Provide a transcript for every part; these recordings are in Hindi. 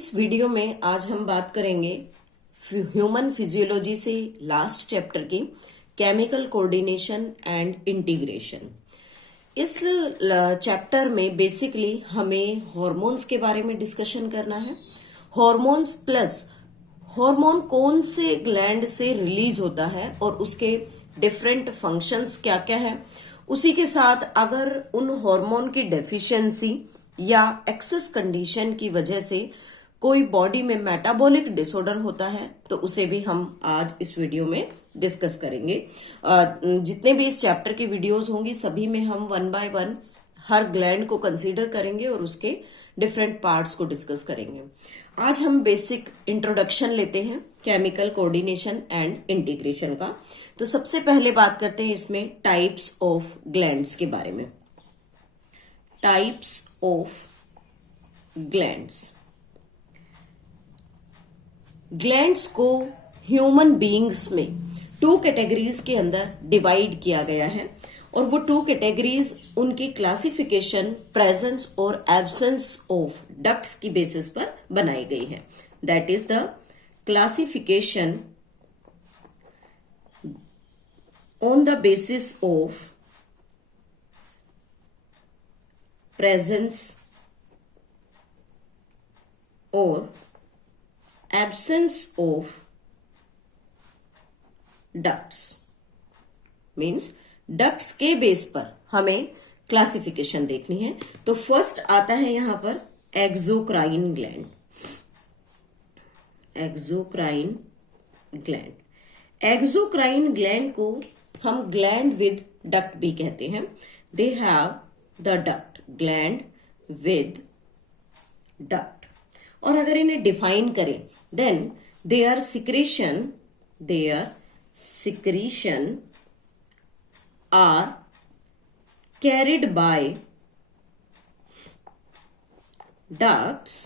इस वीडियो में आज हम बात करेंगे ह्यूमन फिजियोलॉजी से लास्ट चैप्टर की केमिकल कोऑर्डिनेशन एंड इंटीग्रेशन। इस चैप्टर में बेसिकली हमें हॉर्मोन्स के बारे में डिस्कशन करना है। हॉर्मोन्स प्लस हार्मोन कौन से ग्लैंड से रिलीज होता है और उसके डिफरेंट फंक्शंस क्या क्या है। उसी के साथ अगर उन हार्मोन की डेफिशिएंसी या एक्सेस कंडीशन की वजह से कोई बॉडी में मेटाबॉलिक डिसऑर्डर होता है तो उसे भी हम आज इस वीडियो में डिस्कस करेंगे। जितने भी इस चैप्टर की वीडियोस होंगी सभी में हम one by one her gland को कंसीडर करेंगे और उसके डिफरेंट पार्ट्स को डिस्कस करेंगे। आज हम बेसिक इंट्रोडक्शन लेते हैं केमिकल कोऑर्डिनेशन एंड इंटीग्रेशन का। तो सबसे पहले बात करते हैं इसमें टाइप्स ऑफ ग्लैंड्स के बारे में। Types of glands. ग्लैंड्स को ह्यूमन बीइंग्स में 2 कैटेगरीज के अंदर डिवाइड किया गया है और वो 2 कैटेगरीज उनकी क्लासिफिकेशन प्रेजेंस और एब्सेंस ऑफ डक्ट्स की बेसिस पर बनाई गई है। That is the classification on the basis of presence और absence of ducts। Means ducts के बेस पर हमें क्लासिफिकेशन देखनी है। तो फर्स्ट आता है यहां पर exocrine gland. Exocrine gland. Exocrine gland को हम ग्लैंड विद डक्ट भी कहते हैं। They have the duct, gland with duct. और अगर इन्हें डिफाइन करें then their secretion are carried by ducts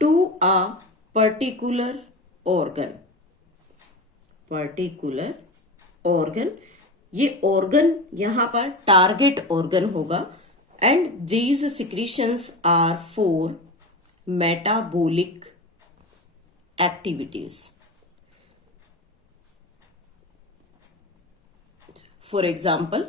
to a particular organ। ये organ यहां पर टारगेट organ होगा and these secretions are for metabolic activities। For example,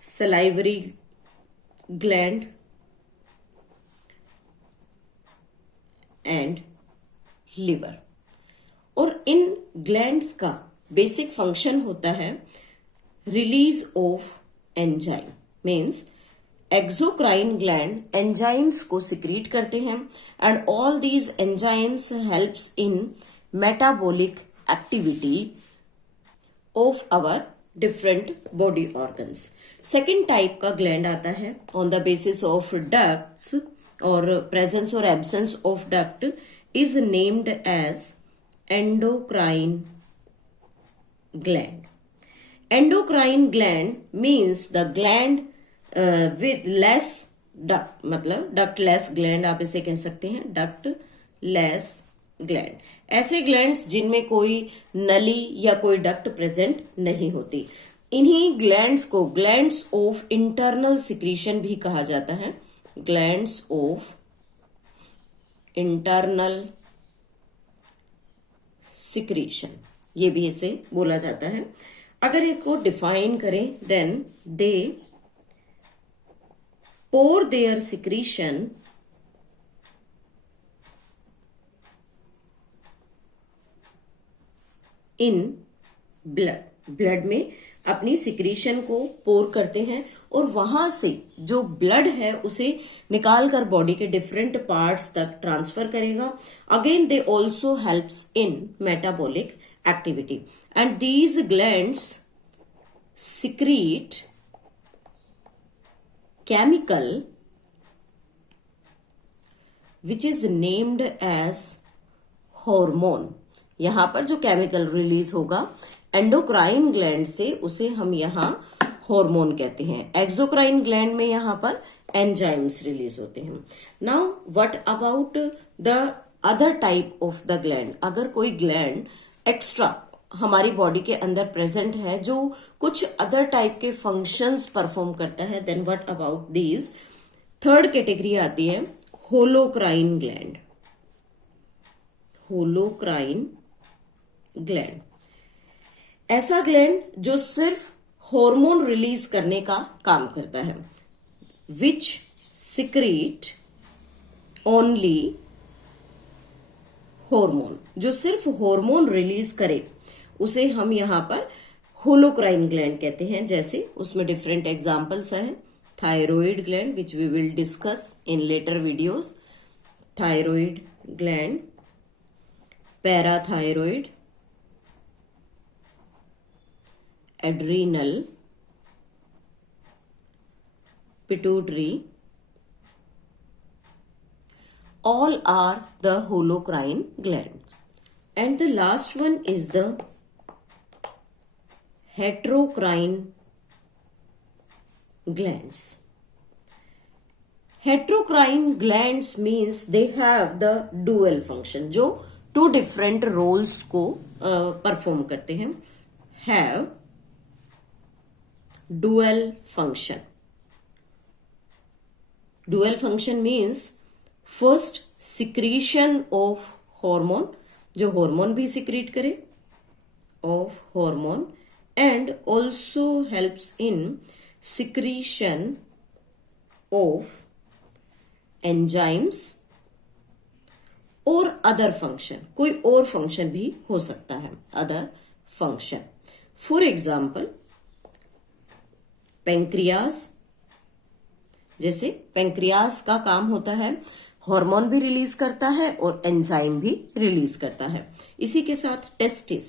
salivary gland and liver। और इन ग्लैंड्स का बेसिक फंक्शन होता है release of enzyme. Means exocrine gland enzymes को सिक्रीट करते हैं and all these enzymes helps in metabolic activity of our different body organs. Second type का ग्लैंड आता है on the basis of ducts और प्रेजेंस और absence of duct is named as endocrine gland. Endocrine gland means the gland with less duct, मतलब डक्ट लेस ग्लैंड आप इसे कह सकते हैं। डक्ट लेस ग्लैंड ऐसे ग्लैंड्स जिनमें कोई नली या कोई डक्ट प्रेजेंट नहीं होती। इन्हीं ग्लैंड्स को ग्लैंड्स ऑफ इंटरनल सिक्रीशन भी कहा जाता है। ग्लैंड्स ऑफ इंटरनल सिक्रीशन ये भी इसे बोला जाता है। अगर इनको डिफाइन करें then they pour their secretion in blood। Blood में अपनी सिक्रीशन को पोर करते हैं और वहां से जो ब्लड है उसे निकाल कर बॉडी के डिफरेंट पार्ट्स तक ट्रांसफर करेगा। Again they also helps in metabolic activity and these glands secrete chemical which is named as hormone। यहां पर जो केमिकल रिलीज होगा एंडोक्राइन ग्लैंड से उसे हम यहां हार्मोन कहते हैं। एक्सोक्राइन ग्लैंड में यहां पर एंजाइम्स रिलीज होते हैं। Now what about the other type of the gland. अगर कोई ग्लैंड एक्स्ट्रा हमारी बॉडी के अंदर प्रेजेंट है जो कुछ अदर टाइप के फंक्शंस परफॉर्म करता है then what about these. Third category आती है होलोक्राइन ग्लैंड। होलोक्राइन ग्लैंड ऐसा ग्लैंड जो सिर्फ हार्मोन रिलीज करने का काम करता है, विच सिक्रीट ओनली हार्मोन, जो सिर्फ हार्मोन रिलीज करे, उसे हम यहां पर होलोक्राइन ग्लैंड कहते हैं। जैसे उसमें डिफरेंट एग्जांपल्स हैं, thyroid gland which we will discuss in later videos, thyroid gland, parathyroid, adrenal, pituitary, all are the holocrine glands. And the last one is the heterocrine glands. Heterocrine glands means they have the dual function, जो two different roles को perform करते हैं, have dual function. Dual function means first secretion of hormone, जो hormone भी secrete करे, of hormone, and also helps in secretion of enzymes और other function, कोई और function भी हो सकता है, other function. For example, pancreas, जैसे पेंक्रियाज का काम होता है हार्मोन भी रिलीज करता है और एंजाइम भी रिलीज करता है। इसी के साथ testis,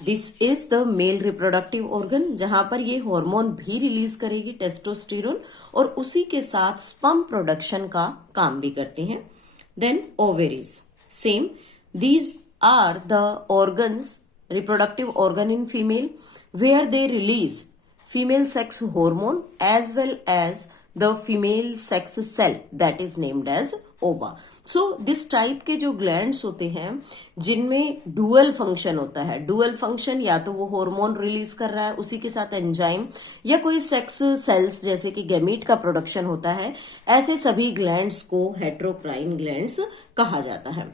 this is the male reproductive organ, जहां पर ये हार्मोन भी रिलीज करेगी, टेस्टोस्टेरोन, और उसी के साथ स्पर्म प्रोडक्शन का काम भी करते हैं। Then ovaries, same, these are the organs, reproductive organ in female, where they release female sex hormone as well as the female sex cell that is named as ova. So this type के जो glands होते हैं जिनमें dual function होता है, dual function या तो वो hormone release कर रहा है, उसी के साथ enzyme या कोई sex cells जैसे कि gamete का production होता है, ऐसे सभी glands को heterocrine glands कहा जाता है।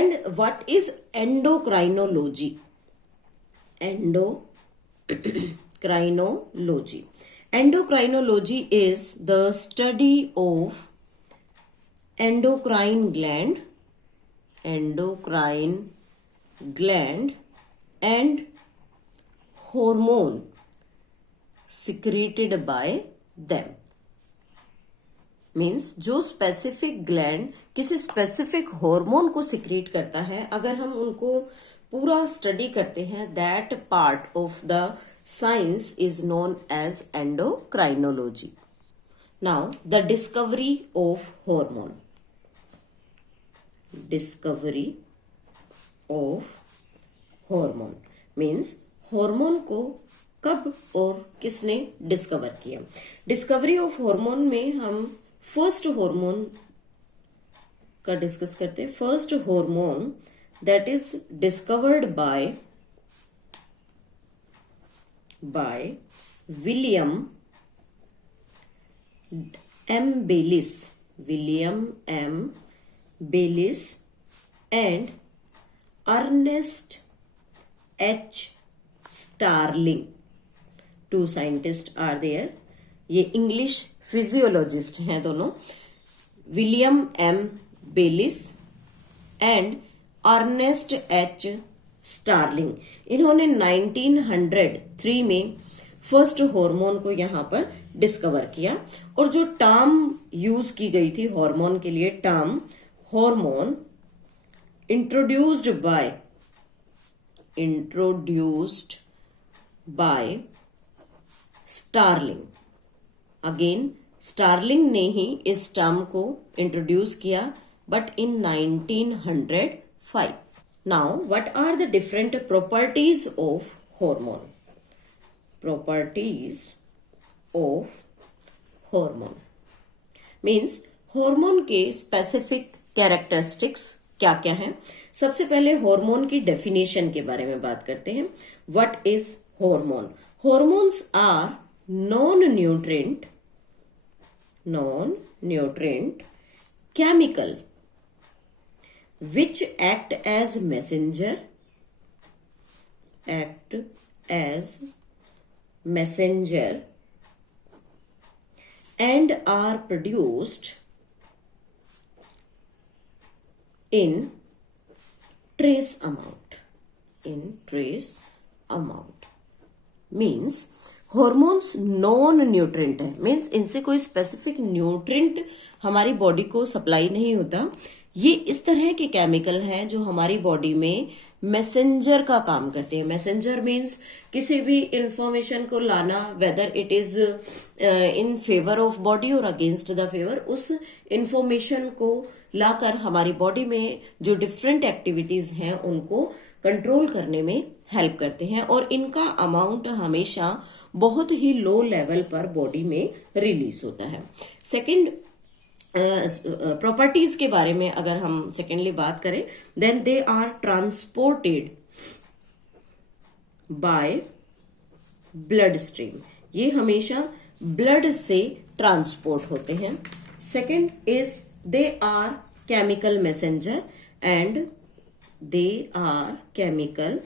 And what is endocrinology? Endocrinology. Endocrinology is the study of endocrine gland and hormone secreted by them. Means जो स्पेसिफिक ग्लैंड किसी स्पेसिफिक हार्मोन को सिक्रीट करता है, अगर हम उनको पूरा स्टडी करते हैं, that part of the science is known as endocrinology. Now the discovery of hormone. Discovery of hormone means hormone को कब और किसने डिस्कवर किया. डिस्कवरी ऑफ हार्मोन में हम फर्स्ट हार्मोन का डिस्कस करते हैं. First hormone that is discovered by William M. Bayliss. William M. Bayliss and Ernest H. Starling. Two scientists are there. ये इंग्लिश फिजियोलॉजिस्ट हैं दोनों, William M Bayliss and Ernest H Starling. इन्होंने 1903 में फर्स्ट हार्मोन को यहां पर डिस्कवर किया. और जो टर्म यूज की गई थी हार्मोन के लिए, term hormone introduced by Starling. Again Starling ने ही इस टर्म को इंट्रोड्यूस किया, but in 1905. Now, what are the different properties of hormone? Properties of hormone means hormone के specific characteristics क्या क्या हैं. सबसे पहले हार्मोन की डेफिनेशन के बारे में बात करते हैं. What is hormone? Hormones are non-nutrient chemical which act as messenger and are produced in trace amount means hormones non nutrient है, मीन्स इनसे कोई स्पेसिफिक न्यूट्रिएंट हमारी बॉडी को सप्लाई नहीं होता। ये इस तरह के केमिकल हैं जो हमारी बॉडी में मैसेंजर का काम करते हैं। मैसेंजर मीन्स किसी भी इंफॉर्मेशन को लाना, whether it is in favour of body और अगेंस्ट द फेवर, उस इंफॉर्मेशन को लाकर हमारी बॉडी में जो डिफरेंट एक्टिविटीज हैं उनको कंट्रोल करने में हेल्प करते हैं, और इनका अमाउंट हमेशा बहुत ही लो लेवल पर बॉडी में रिलीज होता है। सेकंड प्रॉपर्टीज के बारे में अगर हम सेकेंडली बात करें, then they are transported by blood stream, ये हमेशा ब्लड से ट्रांसपोर्ट होते हैं। Second is they are chemical messenger and they are chemical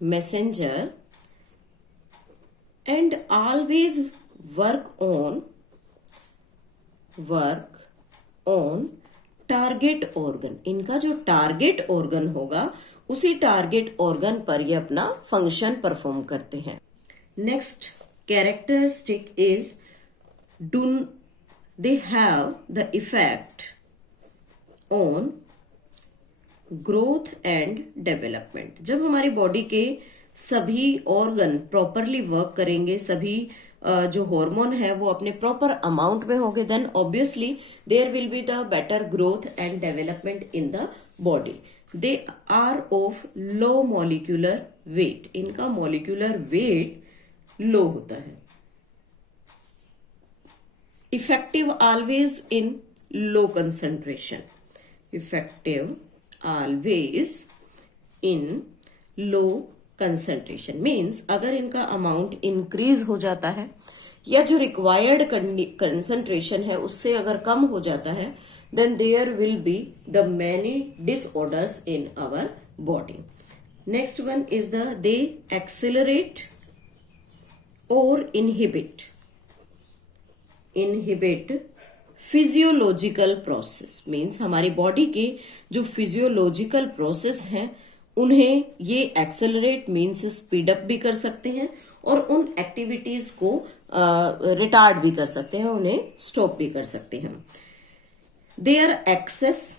messenger and always work on target organ. इनका जो टारगेट ऑर्गन होगा उसी टारगेट ऑर्गन पर ये अपना फंक्शन परफॉर्म करते हैं। Next characteristic is they have the effect on growth and development. जब हमारी बॉडी के सभी ऑर्गन प्रॉपरली वर्क करेंगे, सभी जो हार्मोन है वो अपने प्रॉपर अमाउंट में होंगे, then obviously there will be the better growth and development in the body. They are of low molecular weight, इनका मॉलिक्यूलर वेट लो होता है। Effective always in low concentration, effective always in low concentration means अगर इनका अमाउंट इंक्रीज हो जाता है या जो रिक्वायर्ड कंसंट्रेशन है उससे अगर कम हो जाता है, then there will be the many disorders in our body. Next one is the they accelerate और इनहिबिट फिजियोलॉजिकल प्रोसेस मीन्स हमारी बॉडी के जो फिजियोलॉजिकल प्रोसेस हैं उन्हें ये एक्सेलरेट मीन्स स्पीड अप भी कर सकते हैं और उन एक्टिविटीज को रिटार्ड भी कर सकते हैं, उन्हें स्टॉप भी कर सकते हैं। Their excess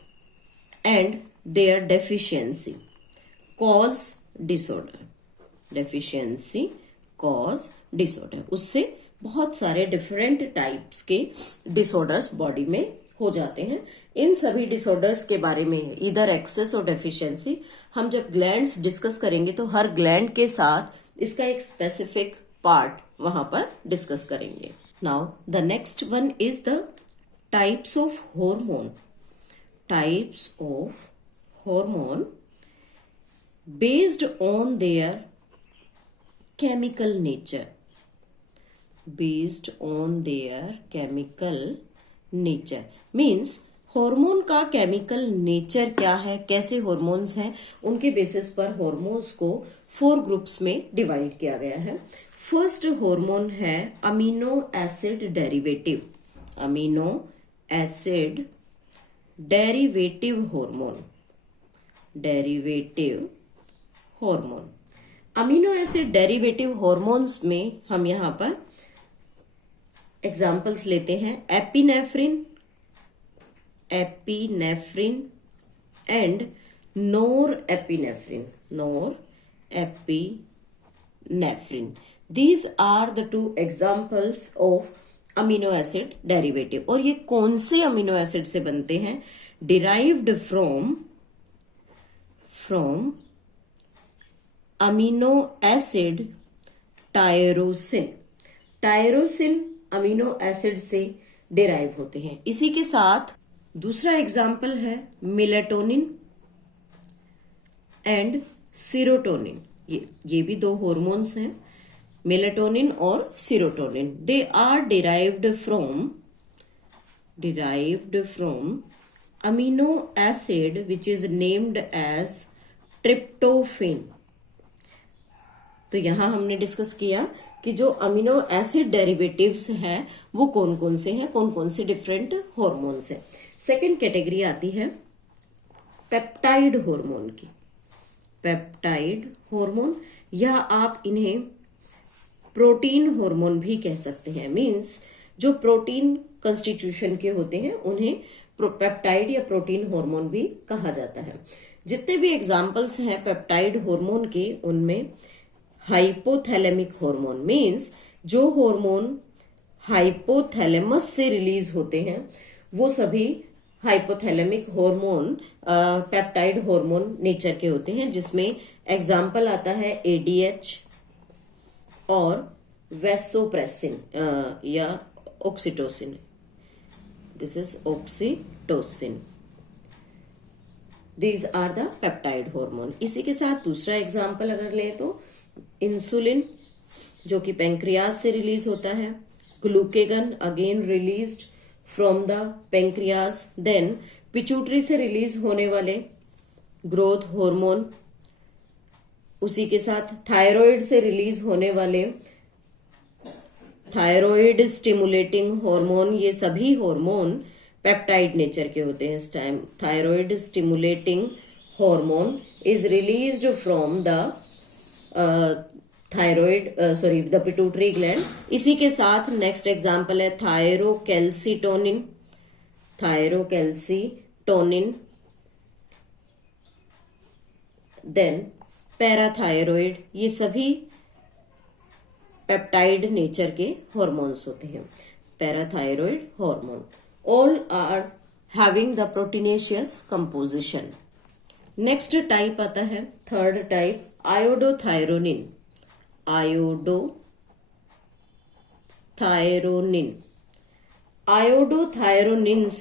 and their deficiency cause disorder, deficiency cause disorder, उससे बहुत सारे डिफरेंट टाइप्स के डिसऑर्डर्स बॉडी में हो जाते हैं। इन सभी डिसऑर्डर्स के बारे में इधर एक्सेस और डेफिशिएंसी हम जब ग्लैंड्स डिस्कस करेंगे तो हर ग्लैंड के साथ इसका एक स्पेसिफिक पार्ट वहां पर डिस्कस करेंगे। Now the next one is the types of hormone, types of hormone based on their chemical nature, based on their chemical nature means hormone का केमिकल नेचर क्या है, कैसे हार्मोन्स हैं, उनके बेसिस पर हार्मोन्स को 4 ग्रुप्स में डिवाइड किया गया है। फर्स्ट हार्मोन है amino acid derivative, amino acid derivative hormone, derivative hormone. Amino acid derivative hormones में हम यहां पर एग्जाम्पल्स लेते हैं epinephrine, epinephrine and norepinephrine, norepinephrine. These are the 2 examples of amino acid derivative। और ये कौन से अमीनो एसिड से बनते हैं? derived from amino acid tyrosine, tyrosine amino acid से डिराइव होते हैं। इसी के साथ दूसरा एग्जाम्पल है मेलेटोनिन एंड सीरोटोनिन, ये भी 2 हॉर्मोन्स हैं, मेलेटोनिन और serotonin. They are derived from derived from amino acid which is named as tryptophan। तो यहां हमने डिस्कस किया कि जो अमीनो एसिड डेरिवेटिव्स हैं वो कौन कौन से हैं, कौन कौन से डिफरेंट हॉर्मोन्स हैं। सेकेंड कैटेगरी आती है पेप्टाइड हार्मोन की। पेप्टाइड हार्मोन या आप इन्हें प्रोटीन हार्मोन भी कह सकते हैं। मींस जो प्रोटीन कंस्टिट्यूशन के होते हैं उन्हें पेप्टाइड या प्रोटीन हार्मोन भी कहा जाता है। जितने भी एग्जाम्पल्स हैं पेप्टाइड हार्मोन के, उनमें हाइपोथैलेमिक हार्मोन मींस जो हार्मोन हाइपोथैलेमस से रिलीज होते हैं वो सभी hypothalamic hormone peptide hormone nature के होते हैं, जिसमें एग्जाम्पल आता है एडीएच और वैसोप्रेसिन या oxytocin. This is oxytocin. These are the peptide hormone. इसी के साथ दूसरा एग्जाम्पल अगर लें तो इंसुलिन जो कि पैंक्रियास से रिलीज होता है, glucagon again released from the pancreas, then pituitary से रिलीज होने वाले ग्रोथ हार्मोन, उसी के साथ थायराइड से रिलीज होने वाले थायराइड स्टिमुलेटिंग हार्मोन। ये सभी हार्मोन पेप्टाइड नेचर के होते हैं। इस time thyroid stimulating hormone is released from the the pituitary gland. इसी के साथ नेक्स्ट एग्जांपल है थायरोकैल्सिटोनिन। Then parathyroid. ये सभी पेप्टाइड नेचर के हॉर्मोन्स होते हैं। Parathyroid hormone all are having the proteinaceous composition. Next type आता है third type iodothyronine. Iodothyronines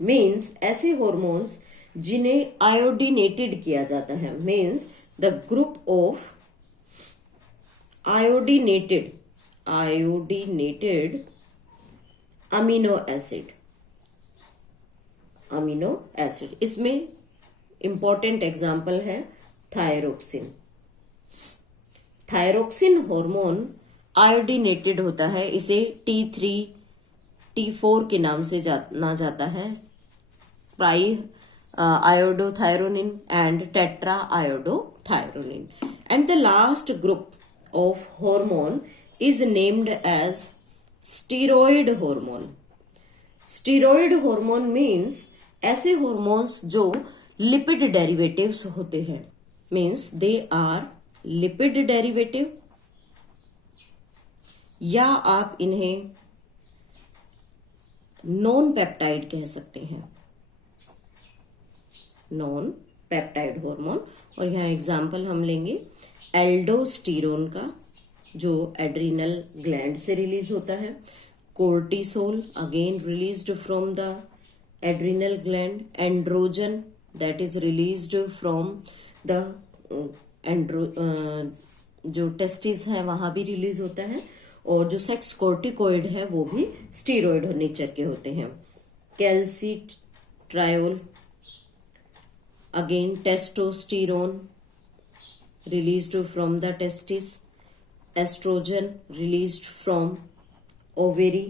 means ऐसे हॉर्मोन्स जिन्हें आयोडीनेटेड किया जाता है। Means the group of iodinated amino acid. इसमें इंपॉर्टेंट एग्जाम्पल है थायरोक्सिन। थायरोक्सिन हार्मोन आयोडीनेटेड होता है। इसे T3, T4 के नाम से जाना जाता है, try iodothyronine and tetra iodothyronine. And the last group of hormone is named as steroid hormone. Steroid hormone means ऐसे hormones जो lipid derivatives होते हैं। means they are lipid derivative या आप इन्हें नॉन पेप्टाइड कह सकते हैं। Non peptide hormone. और यहाँ एग्जाम्पल हम लेंगे एल्डोस्टेरोन का जो एड्रिनल ग्लैंड से रिलीज होता है, cortisol again released from the adrenal gland, androgen that is released from the जो टेस्टिस है वहां भी रिलीज होता है, और जो सेक्स कोर्टिकोइड है वो भी स्टीरॉयड नेचर के होते हैं। Calcitriol again testosterone released from the testis, estrogen released from ovary,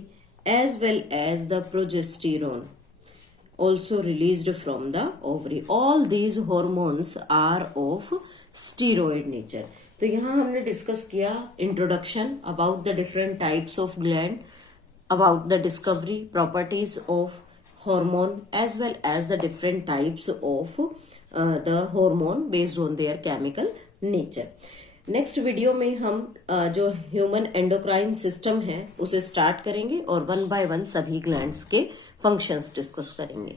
as well as the progesterone also released from the ovary. All these hormones are of steroid nature. तो यहाँ हमने डिस्कस किया introduction about the different types of gland, about the discovery properties of hormone as well as the different types of the hormone based on their chemical nature. Next video में हम जो ह्यूमन एंडोक्राइन सिस्टम है उसे स्टार्ट करेंगे और 1 by 1 सभी ग्लैंड्स के फंक्शंस डिस्कस करेंगे।